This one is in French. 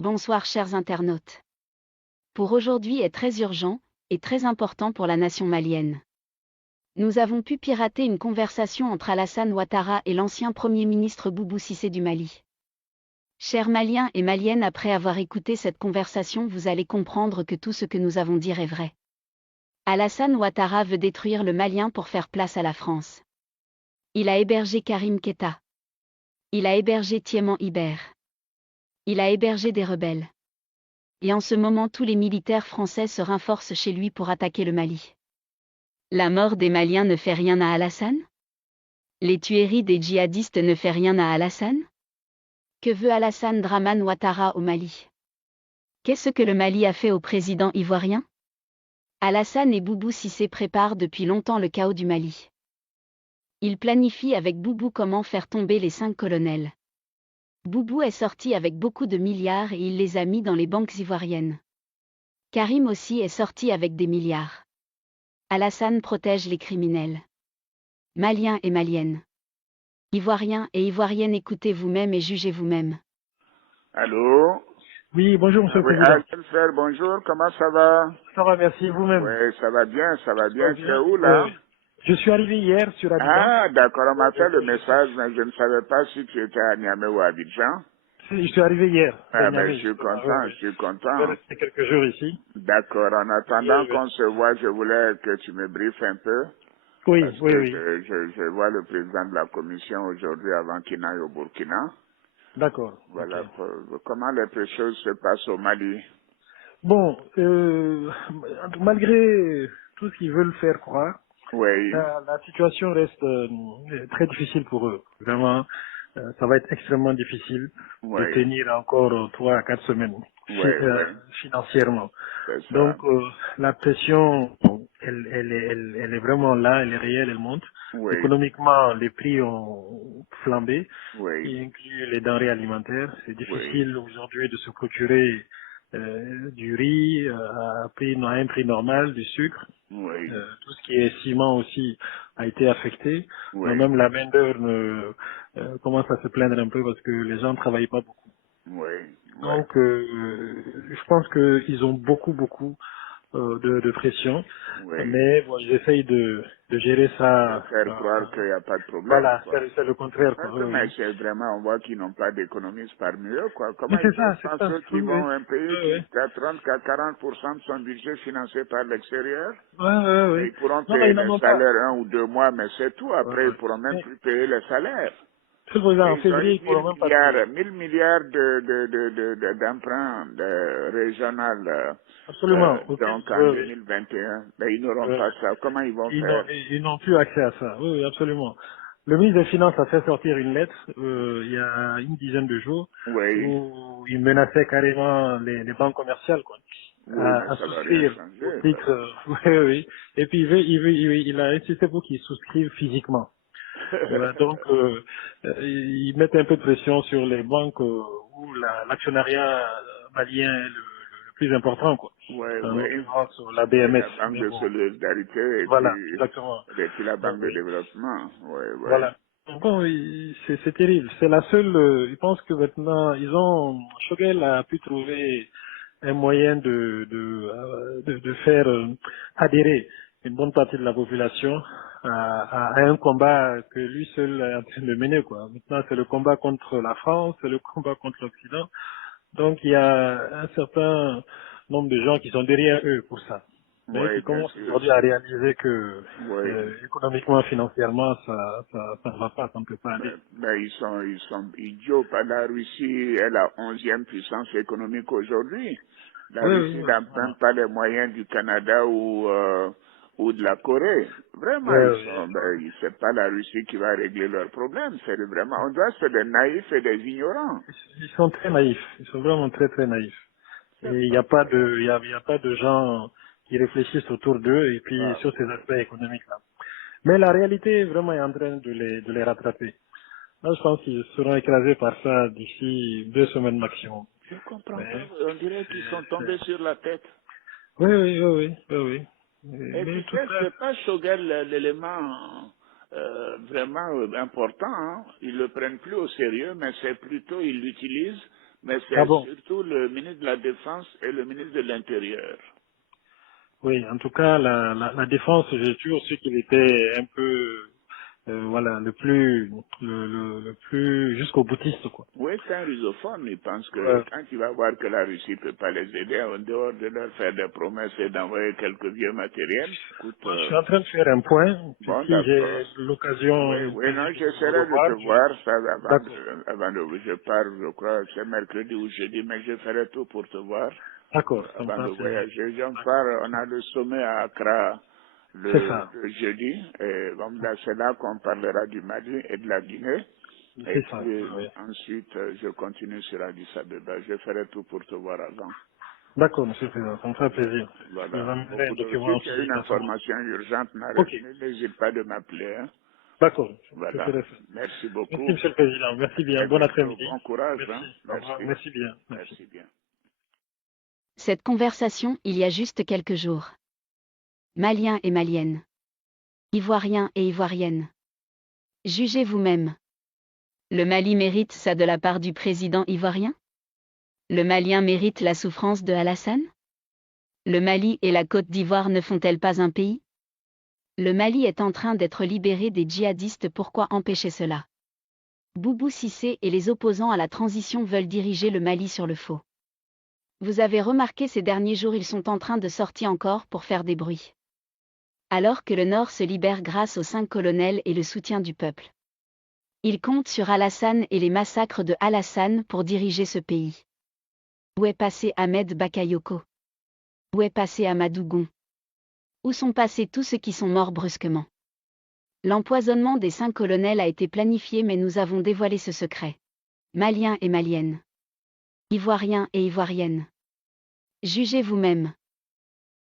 Bonsoir chers internautes. Pour aujourd'hui est très urgent, et très important pour la nation malienne. Nous avons pu pirater une conversation entre Alassane Ouattara et l'ancien Premier ministre Boubou Cissé du Mali. Chers Maliens et Maliennes, après avoir écouté cette conversation, vous allez comprendre que tout ce que nous avons dit est vrai. Alassane Ouattara veut détruire le Malien pour faire place à la France. Il a hébergé Karim Keïta. Il a hébergé Thiéman Ibert. Il a hébergé des rebelles. Et en ce moment tous les militaires français se renforcent chez lui pour attaquer le Mali. La mort des Maliens ne fait rien à Alassane? Les tueries des djihadistes ne fait rien à Alassane? Que veut Alassane Dramane Ouattara au Mali? Qu'est-ce que le Mali a fait au président ivoirien? Alassane et Boubou Cissé préparent depuis longtemps le chaos du Mali. Ils planifient avec Boubou comment faire tomber les 5 colonels. Boubou est sorti avec beaucoup de milliards et il les a mis dans les banques ivoiriennes. Karim aussi est sorti avec des milliards. Alassane protège les criminels. Maliens et Maliennes. Ivoiriens et Ivoiriennes, écoutez vous-même et jugez vous-même. Allô? Oui, bonjour Monsieur le Oui, Président. frère, bonjour, comment ça va? Ça va, merci, vous-même. Oui, ça va bien, ça va Ça va bien. Tu es bien. où là? Je suis arrivé hier sur Abidjan. Ah, d'accord, on m'a fait Donc, le message, mais je ne savais pas si tu étais à Niamey ou à Abidjan. je suis arrivé hier de Ah, ben, je Niamey, suis justement. Oui, content, oui. je suis Je vais content. rester quelques jours ici. D'accord, en attendant Oui, oui. qu'on se voit, je voulais que tu me briefes un peu, Oui, parce oui, que oui. je vois le président de la commission aujourd'hui avant qu'il n'aille au Burkina. D'accord, ok. Voilà, comment les choses se passent au Mali. Bon, malgré tout ce qu'ils veulent faire croire, Oui, la situation reste très difficile pour eux. Vraiment, ça va être extrêmement difficile de oui, tenir encore 3 à 4 semaines oui, oui, financièrement. c'est ça. Donc la pression, elle est vraiment là, elle est réelle, elle monte. Oui, Économiquement, les prix ont flambé, oui, y inclut les denrées alimentaires. C'est oui, difficile aujourd'hui de se procurer du riz à un prix normal, du sucre. oui, Tout ce qui est ciment aussi a été affecté. oui, Même la main d'œuvre commence à se plaindre un peu parce que les gens ne travaillent pas beaucoup. oui, oui, Donc, je pense qu'ils ont beaucoup de pression, oui. mais bon, ils essayent de gérer De ça. faire croire qu'il n'y a pas de problème, Voilà, quoi. c'est le contraire, quoi. Oui, Mais oui. c'est vraiment, on voit qu'ils n'ont pas d'économistes parmi eux, quoi. Mais Comment ils peuvent c'est penser ça. ceux qui Oui, vont oui. à un pays Oui, qui oui. a 30 à 40% de son budget financé par l'extérieur? Et Oui. ils pourront Non, payer ils n'en les ont pas. salaires 1 ou 2 mois, mais c'est tout. Ouais, Après, ils ouais. pourront même Mais, plus payer les salaires. Monsieur le Président, Et en ils ont février, eu ils ne pourront 1000 même pas milliards, payer. 1000 milliards d'emprunts régional, Absolument. Ok. donc en Oui, oui. 2021. Mais ils n'auront Oui, pas oui. ça. Comment ils vont faire? Ils n'ont plus accès à ça. Oui, oui, absolument. Le ministre des Finances a fait sortir une lettre il y a une dizaine de jours Oui, où il menaçait carrément les banques commerciales quoi, oui, mais à ça va rien souscrire au changer. Ça titre. Oui, oui. Et puis il a insisté pour qu'ils souscrivent physiquement. Tu vois, va. donc ils mettent un peu de pression sur les banques où l'actionnariat malien est le plus important quoi. Oui, En oui. l'occurrence la Oui, BMS. la Banque Mais de bon, solidarité voilà, exactement. et puis la Oui, Banque de oui. développement. Oui, oui. Voilà. Bon, c'est terrible. C'est la seule. Je pense que maintenant, Choguel a pu trouver un moyen de faire adhérer une bonne partie de la population à un combat que lui seul est en train de mener, quoi. Maintenant, c'est le combat contre la France, c'est le combat contre l'Occident. Donc, il y a un certain nombre de gens qui sont derrière eux pour ça. Mais Oui, qui bien commencent sûr. aujourd'hui à réaliser que Oui. économiquement, financièrement, ça ne va pas, ça ne peut pas aller. Mais ils sont idiots. La Russie est la 11e puissance économique aujourd'hui. La Oui, Russie oui, oui, n'emprunte voilà. pas les moyens du Canada ou de la Corée. Vraiment, Oui, oui, c'est pas la Russie qui va régler leurs problèmes. C'est vraiment, on doit être des naïfs et des ignorants. ils sont très naïfs. Ils sont vraiment très naïfs. Et C'est il n'y pas a pas vrai. de, il y a pas de gens qui réfléchissent autour d'eux et puis Ah, sur ces ouais. aspects économiques là. Mais la réalité vraiment est en train de les rattraper. Là, je pense qu'ils seront écrasés par ça d'ici 2 semaines maximum. Je comprends pas. Mais On dirait qu'ils sont tombés sur la tête. oui. Et tu Mais tout sais, ça, c'est pas Shogel l'élément vraiment important. Hein. Ils le prennent plus au sérieux, mais c'est plutôt ils l'utilisent Mais c'est Ah bon? surtout le ministre de la Défense et le ministre de l'Intérieur. Oui, en tout cas, la défense, j'ai toujours su qu'il était un peu, voilà, le plus jusqu'au boutiste, quoi. Oui, c'est un rusophone. Il pense que Ouais. quand il va voir que la Russie ne peut pas les aider, en dehors de leur faire des promesses et d'envoyer quelques vieux matériels, écoute, Moi, je suis en train de faire un point, puis bon, si d'accord. j'ai l'occasion Oui, oui, non, paisible de vous j'essaierai de te revoir, voir ça d'accord, avant de, je pars, je crois, c'est mercredi ou jeudi, mais je ferai tout pour te voir d'accord, ça me avant de fera plaisir. voyager. J'en D'accord. pars, on a le sommet à Accra C'est ça, le jeudi, et bon, là, c'est là qu'on parlera du Mali et de la Guinée. Et c'est ça, puis oui. ensuite, je continue sur Addis Abeba. Je ferai tout pour te voir avant. D'accord, monsieur le Président, ça me fera plaisir. Je vous Voilà. enverrai un Beaucoup de... document Si tu as aussi une à ce moment. information urgente, Ok, n'hésite pas de m'appeler. Hein. d'accord, je Voilà. ferai ça. Merci Merci, beaucoup. monsieur le Président, merci À bien, très bon bientôt. après-midi. Bon courage. Merci, Hein. au revoir, Merci. merci bien, merci. Merci bien. Cette conversation, il y a juste quelques jours. Maliens et Maliennes. Ivoiriens et Ivoiriennes. Jugez vous-même. Le Mali mérite ça de la part du président ivoirien? Le Malien mérite la souffrance de Alassane? Le Mali et la Côte d'Ivoire ne font-elles pas un pays? Le Mali est en train d'être libéré des djihadistes, pourquoi empêcher cela? Boubou Cissé et les opposants à la transition veulent diriger le Mali sur le faux. Vous avez remarqué ces derniers jours, ils sont en train de sortir encore pour faire des bruits. Alors que le Nord se libère grâce aux 5 colonels et le soutien du peuple. Ils comptent sur Alassane et les massacres de Alassane pour diriger ce pays. Où est passé Ahmed Bakayoko? Où est passé Amadou Gon? Où sont passés tous ceux qui sont morts brusquement? L'empoisonnement des 5 colonels a été planifié, mais nous avons dévoilé ce secret. Maliens et Maliennes. Ivoiriens et Ivoiriennes. Jugez vous-même.